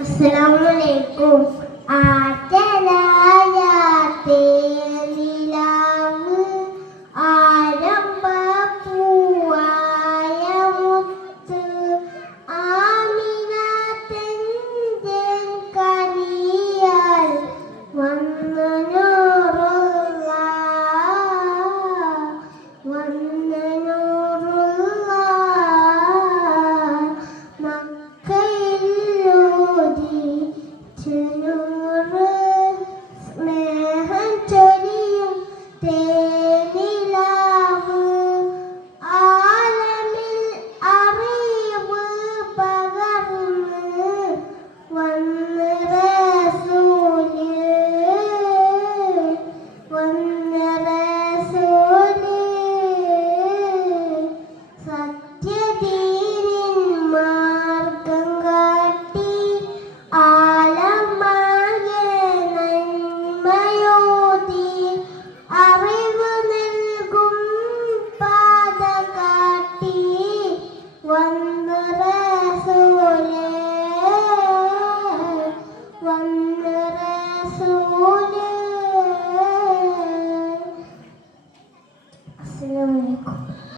അസ്സലാമലൈക്കും. ആറ്റലായ തേനിലാവ് ആരംഭപ്പൂവായ മുത്ത് ആമിനത്തെന്തൻ കനിയാൽ വന്നു നൂറുള്ള വന്നു നൂറുള്ള മക്കയിലൂതി ചെനൂറ് സ്നേഹം ചൊരിയും തേനിലാവ് ആലമിൽ അറിവ് പകർന്ന് വന്ന് റസൂല് വന്ന് റസൂല് സത്യദീനിൻ മാർഗം കാട്ടി ആലമാകെ നന്മയോതി അറിവ് നൽകും പാത കാട്ടി വന്ന് റസൂല് വന്ന് റസൂല്